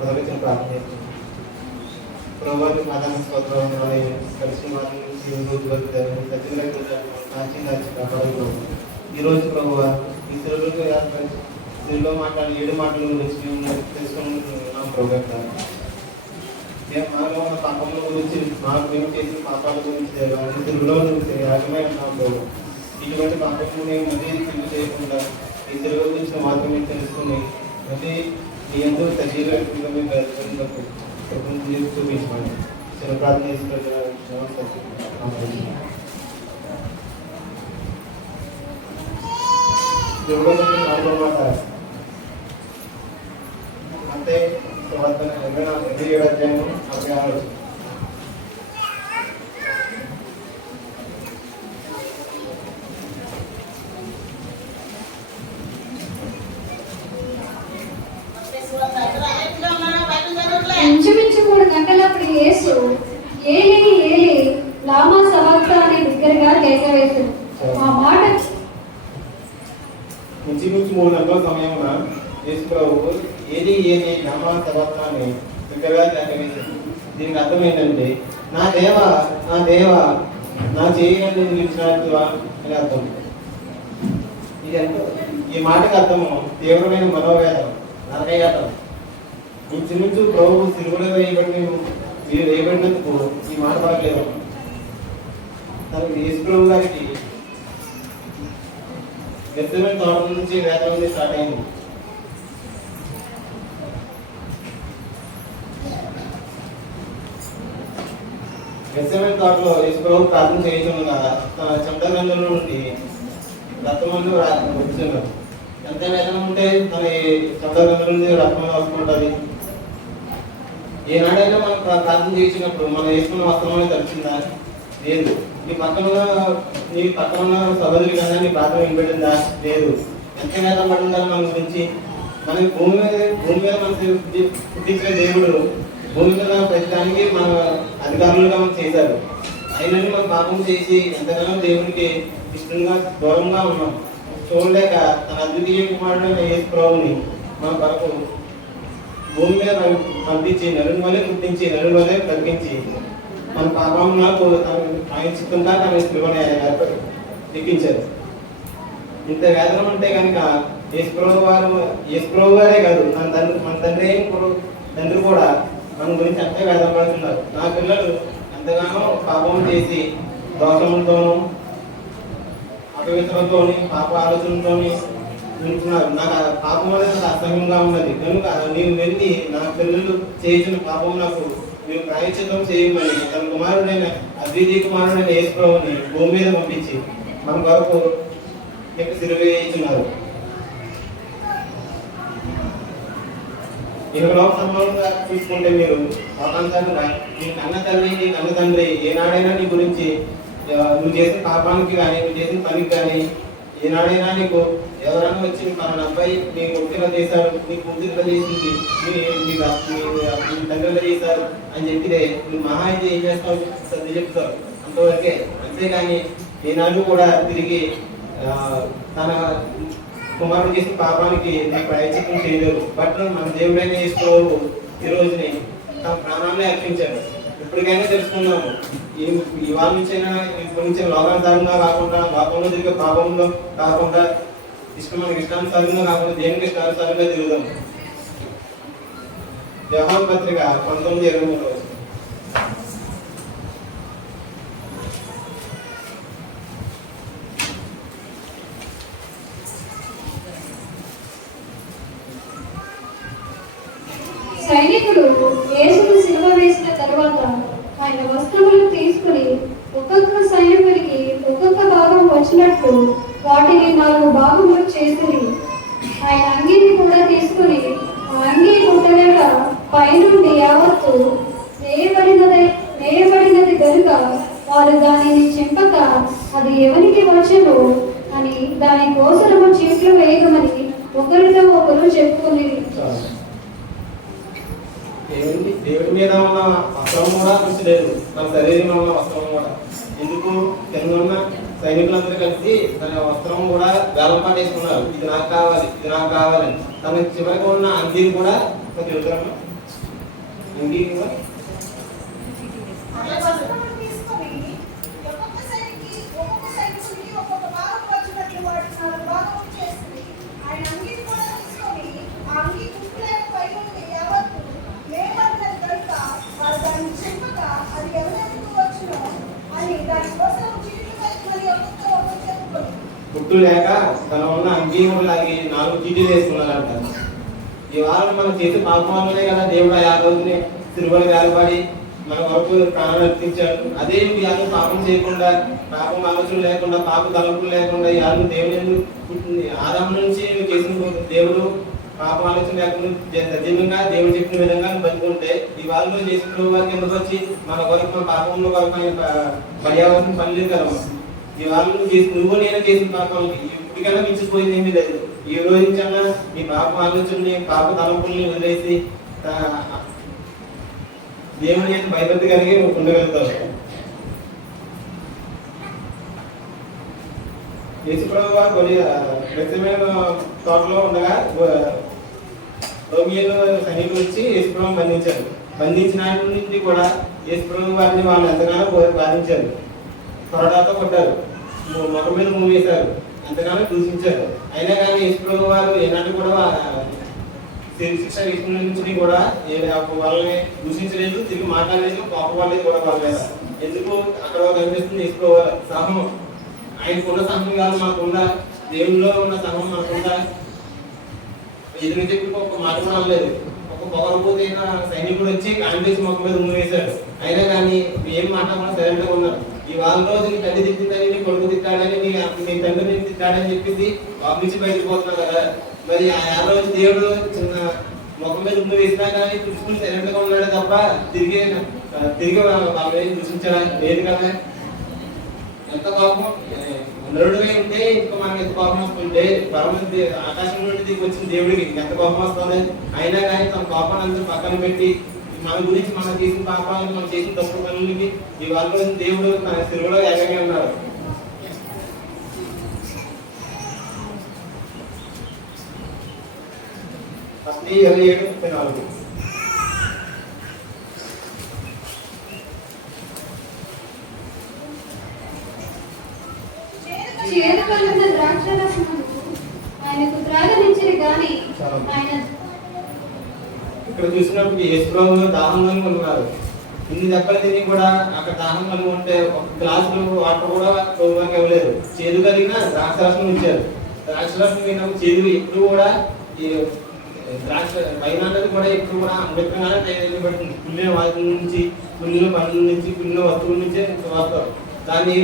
మొదలుచిన ప్రార్థన చేస్తున్నాం. ప్రభువారికి మాదానికి స్తోత్రం కలిసిన వారి కాపాడు. ఈరోజు ప్రభువ ఈ తెలుగులో మాట్లాడి 7 మాటల గురించి మేము తెలుసుకున్నాం. ప్రభు మాలో ఉన్న పాపముల గురించి మేము చేసిన పాపాల గురించి తెలుగులో యాగమే ఉన్నాం. ప్రభు ఇటువంటి పాపము మేము మళ్ళీ తిరిగి చేయకుండా ఈ తెలుగు గురించి మాత్రమే తెలుసుకుని మళ్ళీ నీ అందరూ సజీవంగా మేము చూపించమని చిన్న ప్రార్థన చేసుకుంటున్నాం. అంటే ప్రవర్తన 27 అధ్యాయము 66. ఇంచుమించు 3 గంటలప్పుడు యేసు ఏలీ ఏలీ లామా సబక్తాని బిగ్గరగా కేక వేశాడు. ఆ మాట ఇంచుమించు 3 గంటల సమయమున యేసు ప్రభువు ఏలీ ఏలీ లామా సబక్తాని బిగ్గరగా కేక వేశాడు. దీనికి అర్థం ఏంటంటే నా దేవా నా దేవా నా చేయాలని నిలిచినట్టువా అని అర్థం. ఈ మాటకు అర్థము తీవ్రమైన మనోవేదన, నరకయాతన. ఇంచుమించు ప్రభు సిలువలో వేయబడినందుకు ఈ మాట పడలేదు. తనకు యేసు ప్రభు గారికి గెత్సేమనే తోట నుంచి వేదన స్టార్ట్ అయింది. గెత్సేమనే తోటలో యేసు ప్రభు ప్రార్థన చేయించుండగా తన చెమట గంధంలో నుండి రక్తమందు వచ్చిన్నారు. ఎంత వేదన ఉంటే తన చెమట గంధం నుండి రక్తం వస్తుంటుంది. ఏనాడైనా మనం ప్రార్థన చేసినప్పుడు మనం వేసుకున్న వస్త్రం తడిచిందా? లేదు. నీ పక్కన ఉన్న సహోదరి కన్నా నీ ప్రార్థన వినబడిందా? లేదు. ఎంత వేదన పడుండాలి మన గురించి. మన భూమి మీద మనకి పుట్టించిన దేవుడు భూమి మీద ప్రతిదానికి మన అధికారులుగా మనం చేశారు. అయినా మనం పాపం చేసి ఎంతగానో దేవునికి ఇష్టంగా దూరంగా ఉన్నాం. చూడలేక తన అద్వితీయ కుమారుడైన యేసు ప్రభువుని మన కొరకు భూమి మీద పంపించి నరుని వల్లే పుట్టించి నరుని వల్లే బ్రతికించి మన పాపంలో ఆయన చిత్తంగా తన స్త్రీని దిక్కించారు. ఇంత వేదన ఉంటే కనుక యేసు ప్రభు వారే కాదు మన తండ్రి కూడా మన గురించి అంతే వేదన పడుతున్నారు. నా పిల్లలు ఎంతగానో పాపం చేసి దోషములతోనూ అపవిత్రతోని పాప ఆలోచనతోని ఉంటున్నారు. నాకు పాపం అనేది అసహ్యంగా ఉన్నది కనుక నేను వెళ్ళి నా పిల్లలు చేసిన పాపం నాకు మీరు ప్రాయశ్చిత్తం చేయమని తన కుమారుడైన అద్వితీయ కుమారుడైన యేసు ప్రభువుని భూమి మీద పంపించి మన వరకు సిలువ వేయించున్నారు. లోక సంబంధంగా తీసుకుంటే మీరు లోకాంతరంగా నీ కన్న తల్లి నీ కన్న తండ్రి ఏనాడైనా నీ గురించి నువ్వు చేసిన పాపానికి కానీ నువ్వు చేసిన పనికి కానీ ఏనాడైనా నీకు ఎవరైనా వచ్చి మన అబ్బాయి నీ కొట్టిలో చేశారు, నీ కూతురులో చేసింది, మీ తండ్రిలో చేశారు అని చెప్పితే నువ్వు మహా అయితే ఏం చేస్తావు? సర్ది చెప్తావు, అంతవరకే. అంతేగాని ఈనాడు కూడా తిరిగి తన కుమారుడు చేసిన పాపానికి నీకు ప్రాయశ్చిత్తం చేయలేరు. బట్ మన దేవుడైనా యేసు ఈ రోజుని తన ప్రాణాన్ని అర్పించారు. ఇప్పటికైనా తెలుసుకున్నాము. ఇవాళ నుంచైనా ఇప్పటి నుంచి లోకానుసారంగా కాకుండా లోకంలో తిరిగే పాపంలో కాకుండా మనకి ఇష్టానుసారంగా కాకుండా దేవునికి ఇష్టానుసారంగా తిరుగుదాం. యోహాను పత్రిక 19:23. సైనికుడు యేసును సిలువ వేసిన తరువాత ఆయన వస్త్రములను తీసుకుని ఒక్కొక్క సైనికుడికి ఒక్కొక్క భాగం వచ్చినట్లు వాటిని 4 భాగములు చేసింది. ఆయన అంగీని కూడా తీసుకుని ఆ అంగీ కుట్టలేక పైనుండి యావత్తు నేయబడినది కనుక వారు దానిని చింపక అది ఎవరికి వచ్చను అని దాని కోసము చీట్లు వేయగమని ఒకరితో ఒకరు చెప్పుకుని దేవుడి మీద ఉన్న వస్త్రం కూడా రుచి లేదు, మన శరీరంలో ఉన్న వస్త్రం కూడా. ఎందుకు కింద ఉన్న సైనికులందరూ కలిసి తన వస్త్రం కూడా వేలం పాటేసుకున్నారు. ఇది నాకు కావాలి, ఇది నాకు కావాలని. తన చివరికి ఉన్న అంగీని కూడా తిరుగుతారమ్మా అంగీ అలా వస్త్రములు తీసుకొని ఒక్కొక్క సైనికుడికి ఒక్కొక్క భాగం వచ్చినట్లు వాటి 4 భాగములు చేసి ఆయన అంగీని కూడా తీసుకొని ఆ అంగీ కుట్టులేక పై నుండి యావత్తు మేమన్నది కనుక వారు దాన్ని చెప్పక అది ఎవరెందుకు వచ్చునో అని దానికోసం చీటీలు వేసి మరి ఒక్కొక్క చెప్పుకొని పుట్టు లేక తన ఉన్న అంగీ కూడా లాగి 4 చీటీలు వేసుకున్నారంట. ఈ వారం మనం చేసే పాపం వల్లనే కదా దేవుడు ఆ రోజుని తిరుమల వేలబడి మన వరకు ప్రాణాలు అర్పించాడు. అదే యారు పాపం చేయకుండా, పాపం ఆలోచన లేకుండా, పాప తలంపులు లేకుండా యారు దేవుడు ఆదాము నుంచి చేసిన దేవుడు పాపం ఆలోచన లేకుండా సజీవంగా దేవుడు చెప్పిన విధంగా బతుకుంటే ఈ వాళ్ళు చేసిన వారికి ఎందుకు వచ్చి మన వరకు మన పాపంలో వరకు పర్యావరణం పనిలేదు కదా. ఈ వాళ్ళు నువ్వు నేను చేసిన పాపాలకి ఇప్పటికైనా మించిపోయింది ఏమీ లేదు. ఈ రోజు కన్నా ఈ పాప ఆలోచనని పాప తలంపుల్ని వదిలేసి దేవుని భయభక్తి కలిగి ఉండగలుగుతారు. యేసుప్రభు వారు కొన్ని వ్యక్తమైన తోటలో ఉండగా రోమియోలు సైనికులు వచ్చి యేసుప్రభుని బంధించారు. బంధించిన ఆయన నుండి కూడా యేసుప్రభు వారిని వాళ్ళు ఎంతగానో బాధించారు. కొరడాతో కొట్టారు, మొక్క మీద మూవేశారు, ఎంతగానో దూషించారు. అయినా కానీ యేసుప్రభు వారు ఏనాటి కూడా శిక్ష నుంచి కూడా వాళ్ళని దూషించలేదు, తిరిగి మాట్లాడలేదు, పాప వాళ్ళది కూడా వాళ్ళ మీద. ఎందుకు అక్కడ కనిపిస్తుంది యేసుప్రభు సహం. ఆయనకున్న సహం కాదు మనకుందా, దేవుల్లో ఉన్న సహం మనకుందా. ఎదురు చెప్పి ఒక మాట కూడా లేదు. ఒక పొగరపోతే సైనికుడు వచ్చి కాంగ్రెస్ మొక్క మీద మూవేశాడు. అయినా కానీ ఏం మాట్లాడకుండా సైలెంట్ గా ఉన్నారు. ఈ వాళ్ళ రోజు నీ తల్లి తిట్టిందని, నీ కొడుకు తిట్టాడని, నీ తండ్రి నేను తిట్టాడని చెప్పేసి వాటి నుంచి బయటకు పోతున్నారు కదా. మరి ఆ రోజు దేవుడు చిన్న ముఖం మీద ముందు వేసినా కానీ చూసుకుని సైలెంట్ గా ఉన్నాడు తప్ప తిరిగి వాళ్ళ మీద దూషించడా లేదు కదా. ఎంత కోపం నరుడుగా ఉంటే ఇంకా మనకి ఎంత కోపం వస్తుంటే పరమ ఆకాశం నుండి దిగి వచ్చిన దేవుడికి ఎంత కోపం వస్తుంది. అయినా కానీ తన కోపాన్ని అంతా పక్కన పెట్టి మన గురించి మనం చేసిన పాపాలను, మనం చేసిన తప్పుడు పనులకి ఈ వాళ్ళ రోజు దేవుడు తన సిలువలో ఏకంగా ఉన్నారు. అది 27:34. చేదుకొన్న ద్రాక్షరసమును ఆయనకు త్రాగనిచ్చిరి గాని ఆయన ఇక్కడ చూసినప్పుడు యేసుప్రభు దాహంలో ఉన్నారు. ఇన్ని దెబ్బలు తిని కూడా అక్కడ దాహంలో ఉంటే ఒక గ్లాసులు వాటర్ కూడా ప్రభువుకి ఇవ్వలేదు. చేదు కలిగిన ద్రాక్షరసం ఇచ్చారు. ద్రాక్షరసం విన్నప్పుడు చేదు ఎప్పుడు కూడా ఈ ద్రాక్ష పైన కూడా ఎప్పుడు కూడా అమృతంగానే తయారైపడుతుంది. పుల్లిన వాటి నుంచి, పుల్లిన పండ్ల నుంచి, పుల్లిన వస్తువుల నుంచే వస్తారు. దాన్ని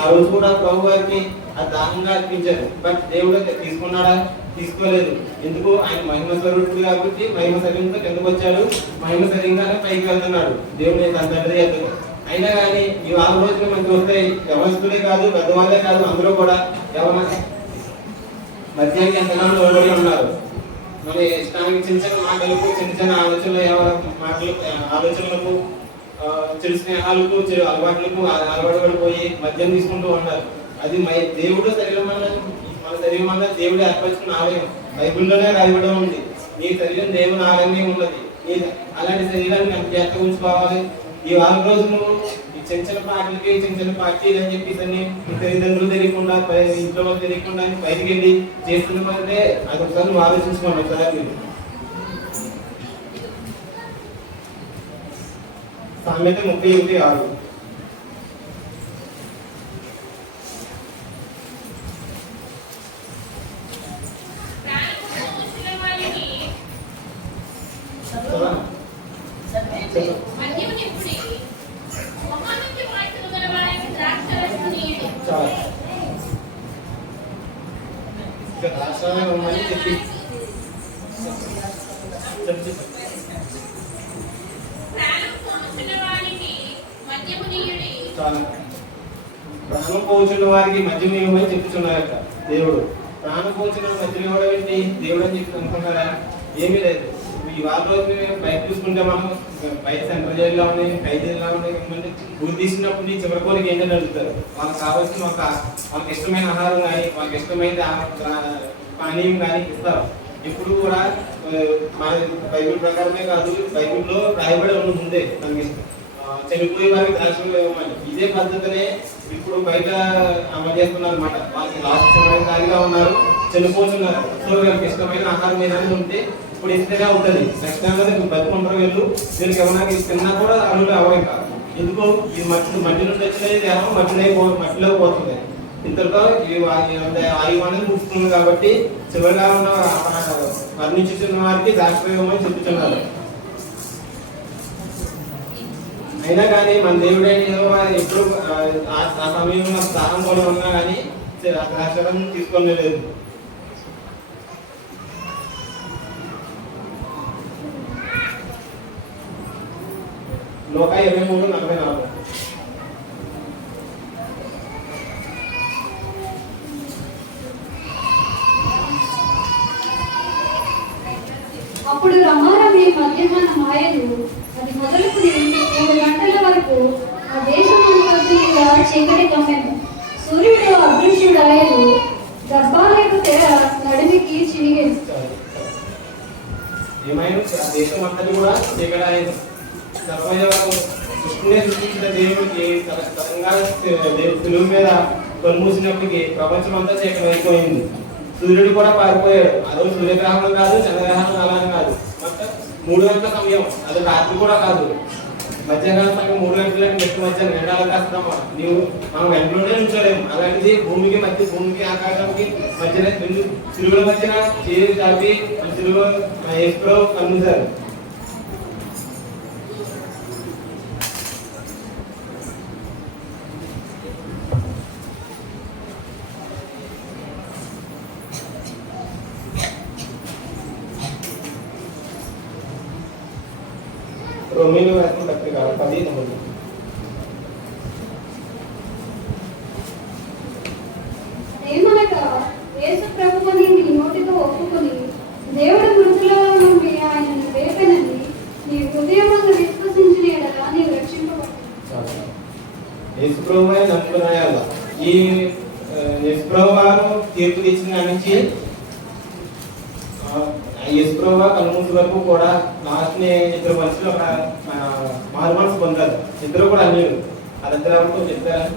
ఆ రోజు కూడా ప్రభు వారికి ఆ దాహంగా అర్పించారు. బట్ దేవుడు తీసుకున్నాడా? తీసుకోలేదు. ఎందుకు? ఆయన మహిమ స్వరూపుడు కాబట్టి మహిమ శరీరంతో కిందకు వచ్చాడు, మహిమ శరీరంగానే పైకి వెళ్తున్నాడు దేవుడు తన తండ్రి ఎద్దుకు. అయినా కానీ ఈ 4 రోజులు మనకి వస్తే యవనస్తులే కాదు, పెద్దవాళ్ళే కాదు, అందరూ కూడా మధ్యాహ్నం ఎంతగానో లోబడి ఉన్నారు. మన ఇష్టానికి చిన్న చిన్న మాటలకు, చిన్న చిన్న ఆలోచనలకు, చెడు స్నేహాలకు, చెడు అలవాట్లకు అలవాటు పడిపోయి మద్యం తీసుకుంటూ ఉన్నారు. అది దేవుడు శరీరం మన శరీరం అన్న దేవుడు ఏర్పరచుకున్న ఆలయం. బైబిల్లోనే రాయబడి ఉంది, నీ శరీరం దేవుని ఆలయమే ఉన్నది. అలాంటి శరీరాన్ని ఎంత జాగ్రత్తగా ఉంచుకోవాలి. ఈ 4 రోజులు చిన్న చిన్న పాటలకి, చిన్న చిన్న పార్టీలు అని చెప్పేసి తల్లిదండ్రులు తెలియకుండా, ఇంట్లో వాళ్ళు తెలియకుండా బయటికి వెళ్ళి చేస్తున్నామంటే అది ఒకసారి ఆలోచించుకోండి. ఒకసారి సామెత 31:6. ప్రాణం పోచిన వారికి మద్యం ఇవ్వమని చెప్తున్నారట దేవుడు. ప్రాణం పోచిన మద్యం ఇవ్వడం ఏంటి? దేవుడు అని చెప్పి అనుకున్నారా? ఏమీ లేదు. ఈ 4 రోజులు బయట చూసుకుంటే మనం బయట సెంట్రల్ జైల్లో ఉన్నాయి, ఖైదీల్లో ఉన్నాయి. ఊరు తీసినప్పుడు చివరి కోరిక ఏంటని అడుగుతారు. వాళ్ళకి కావాల్సిన వాళ్ళకి ఇష్టమైన ఆహారం కానీ, వాళ్ళకి ఇష్టమైన పానీయం కానీ ఇస్తారు. ఇప్పుడు కూడా మన బైబిల్ ప్రకారమే కాదు, బైబిల్లో రాయబడి ఉన్న ముందే మనకి చనిపోయే వారికి ద్రాక్షరసం ఇవ్వమని. ఇదే పద్ధతినే ఇప్పుడు బయట అమలు చేస్తున్నారు అనమాట. వాళ్ళకి లాస్ట్ చివరిగా ఉన్నారు, చనిపోతున్నారు. సో వీళ్ళకి ఇష్టమైన ఆహారం ఏదైనా ఉంటే ఇప్పుడు ఇస్తేనే అవుతుంది. నెక్స్ట్ టైం కదా బతుకుంటారు వీళ్ళు. వీళ్ళకి ఏమన్నా తిన్నా కూడా అడుగులు అవ్వవు. ఇంకా ఎందుకు ఇది మట్టి నుండి వచ్చినది దేహం మట్టిలో పోతుంది. ఇంతలో ఆయువు అనేది ముట్టుతుంది కాబట్టి చివరిగా ఉన్న వర్ణించుతున్న వారికి ద్రాక్షరసం చెప్తున్నారు. అయినా కానీ మన దేవుడైన ఎప్పుడు ఆ సమయంలో దాహం కూడా ఉన్నా కానీ ద్రాక్షరసం తీసుకోలేదు. లోక 23:44. అప్పుడు రమారమి మధ్యాహ్నం ఆయలు అది మొదలుకుని 3 గంటల వరకు ఆ దేశమంతటిగా చీకటి కమ్మెను. సూర్యుడు అదృశ్యుడు ఆయలు, గర్భాలయపు తెర నడిమికి చినిగేది. ఏమైనా దేశం అంతటి కూడా చీకటి కృష్ణునే సృష్టించిన దేవుడికి తరంగా తెలుగు మీద కన్మూసినప్పటికీ ప్రపంచం అంతా చీకటి అయిపోయింది. సూర్యుడు కూడా పారిపోయాడు. అదో సూర్యగ్రహణం కాదు, చంద్రగ్రహణం అలానే కాదు. మొత్తం 3 గంటల సమయం, అది రాత్రి కూడా కాదు. మధ్యాహ్నం సమయం 3 గంటలకి నెక్స్ట్ మధ్యాహ్నం ఎండాలు కాస్తామా మనం వెంటనే ఉంచలేము. అలాంటిది భూమికి ఆకాశానికి మధ్యన తిరుగుల మధ్యన చేరి చాపి తిరుగు ఎప్పుడో కన్నుసారు. రోమిలి రాసిన పత్రిక 10:9. ఏమనగా యేసు ప్రభువుని నీ నోటితో ఒప్పుకొని దేవుడు మృతులలో నుండి ఆయనను లేపెనని నీ హృదయమందు విశ్వసించిన యెడల నీవు రక్షింపబడతావు. యేసు ప్రభువే నమ్ముకున్నాయా. ఈ యేసు ప్రభువారు తీర్పు తెచ్చిన నుంచి యేసు ప్రభు కన్నుమూసి వరకు కూడా లాస్ట్ ని 2 మనుషులు మన మారు మనసు పొందారు. 2 కూడా అన్యులు. అదంతా చెప్పారు.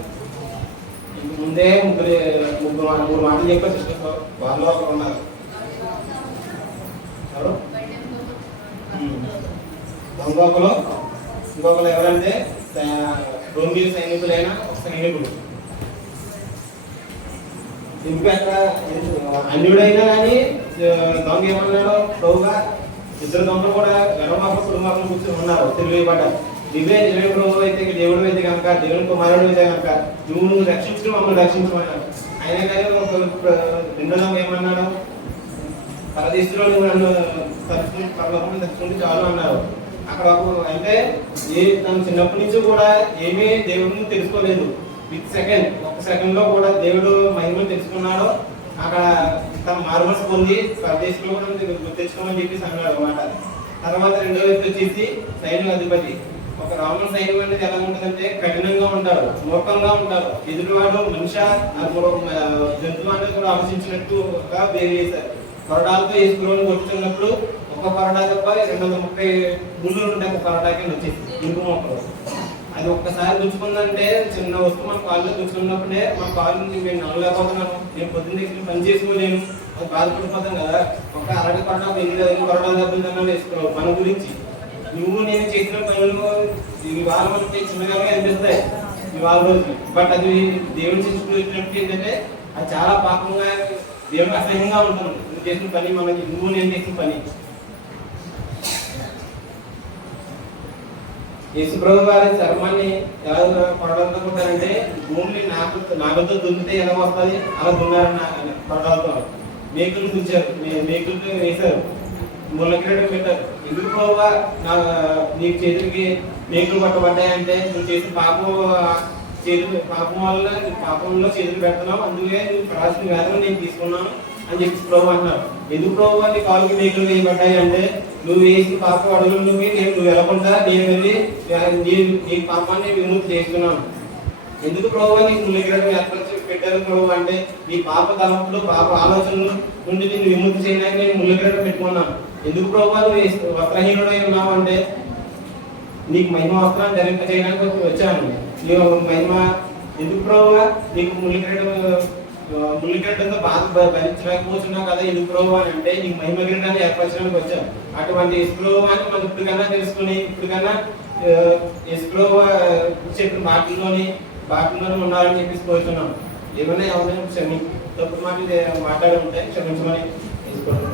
ముందే 3 మాటలు చెప్పారు. సిస్టర్ వాళ్ళు ఒకరు ఉన్నారు. ఎవరు ఇంకొకరు ఎవరంటే రోమిలి సైనికులైన ఒక సైనికుడు. ఎందుకంటే అన్యుడైనా కానీ దొంగ ఏమన్నాడో ప్రభుగా 2 దొంగలు కూడా గర్వమాప కుటుంబాలను కూర్చొని ఉన్నారు. తెలియబడ్డారు. ఇవే నిజమైన ప్రభు అయితే దేవుడు అయితే కనుక, దేవుని కుమారుడు అయితే కనుక నువ్వు రక్షించడం మమ్మల్ని రక్షించమన్నాడు. అయినా కానీ 2 దొంగ ఏమన్నాడు, పరదేశంలో నువ్వు నన్ను పరలోకం దర్శించి చాలు అన్నారు. అక్కడ అంటే తను చిన్నప్పటి నుంచి కూడా ఏమీ దేవుడిని తెలుసుకోలేదు. ఒక సెకండ్ లో కూడా దేవుడు మహిమను తెలుసుకున్నాడో అక్కడ తన మారుమనసు పొంది పరదేశంలో కూడా గుర్తించుకోమని చెప్పేసి అన్నాడు అనమాట. తర్వాత 2వ వ్యక్తి వచ్చేసి సైన్య అధిపతి. ఒక రామన్ సైన్యం అనేది ఎలా ఉంటుందంటే కఠినంగా ఉంటారు, మూర్ఖంగా ఉంటారు. ఎదుటివాడు మనిషి జంతువు అనేది కూడా ఆలోచించినట్టుగా వేరు చేశారు. కొరడాలతో వేసుకుని కొట్టుతున్నప్పుడు ఒక కొరడా తప్ప 230 ముళ్ళు ఉంటాయి. ఒక కొరడాకి వచ్చేసి ఇంకో మొక్కలు అది ఒక్కసారి గుచ్చుకుందంటే చిన్న వస్తువు మన కాళ్ళు గుచ్చుకున్నప్పుడే మన కాళ్ళు నేను నడవలేకపోతున్నాను, నేను పొద్దున్న పని చేసుకోలేను, అది బాధపడిపోతాం కదా. ఒక అరటి కొరడా 8 కొరడాలు దెబ్బలు వేసుకున్నావు. మన గురించి నువ్వు నేను చేసిన పనులు ఇవాళ మనకి చిన్నగా అనిపిస్తాయి ఇవాళ రోజు. బట్ అది దేవుని చేసుకునేటప్పుడు ఏంటంటే అది చాలా పాపంగా దేవునికి అసహ్యంగా ఉంటుంది. నువ్వు చేసిన పని మనకి, నువ్వు నేను చేసిన పని. యేసుప్రభు గారి చర్మాన్ని ఎలా కొరడాలనుకుంటారంటే భూమిని నాగలతో దున్నితే ఎలా వస్తుంది అలా దున్నారు కొరడాలతో. మేకులు దుంచారు, మేకులతో వేశారు, ముళ్ళ కిరీటం పెట్టారు. ఎందుకు ప్రభువా నీ చేతులకి మేకులు పట్టబడ్డాయంటే నువ్వు చేసిన పాపం వల్ల పాపంలో చేతులు పెడుతున్నావు, అందుకే నువ్వు రాసిన వేదన నేను తీసుకున్నాను అని చెప్పి ప్రభు అంటున్నారు. ఎందుకు ప్రభు నీ కాలుకి మేకులు వేయబడ్డాయి అంటే నువ్వు వేసిన పాప అడుగులు నువ్వు వెళ్ళకుండా నేను వెళ్ళి నీ పాపాన్ని విముక్తి చేస్తున్నాను. ఎందుకు ప్రభు నీకు ముళ్ళకిరీటం ఏర్పరిచి పెట్టారు ప్రభు అంటే నీ పాప తలంపులు పాప ఆలోచనలు నుండి నేను విముక్తి చేయడానికి నేను ముళ్ళకిరీటం పెట్టుకున్నాను. ఎందుకు ప్రభువా నువ్వు వస్త్రహీనుడై ఉన్నావు అంటే, నీకు మహిమ వస్త్రాన్ని ధరింప చేయడానికి వచ్చాను. నీవు మహిమ ఎందుకు ప్రభువా, నీకు ముళ్ళకిరీటంతో బాధ భరించలేకపోతున్నావు కదా ఎందుకు ప్రభువా అని అంటే, నీకు మహిమ కిరీటాన్ని ఏర్పరచడానికి వచ్చాను. అటువంటి యేసుప్రభువాన్ని మనం ఇప్పటికన్నా తెలుసుకుని, ఇప్పటికన్నా యేసుప్రభువా చెప్పిన బాటల్లోనే ఉన్నారని చెప్పేసి కోరుతున్నాం. ఏమైనా ఎవరైనా తప్పు మాటలు మాట్లాడి ఉంటే క్షమించమని తీసుకుంటున్నాం.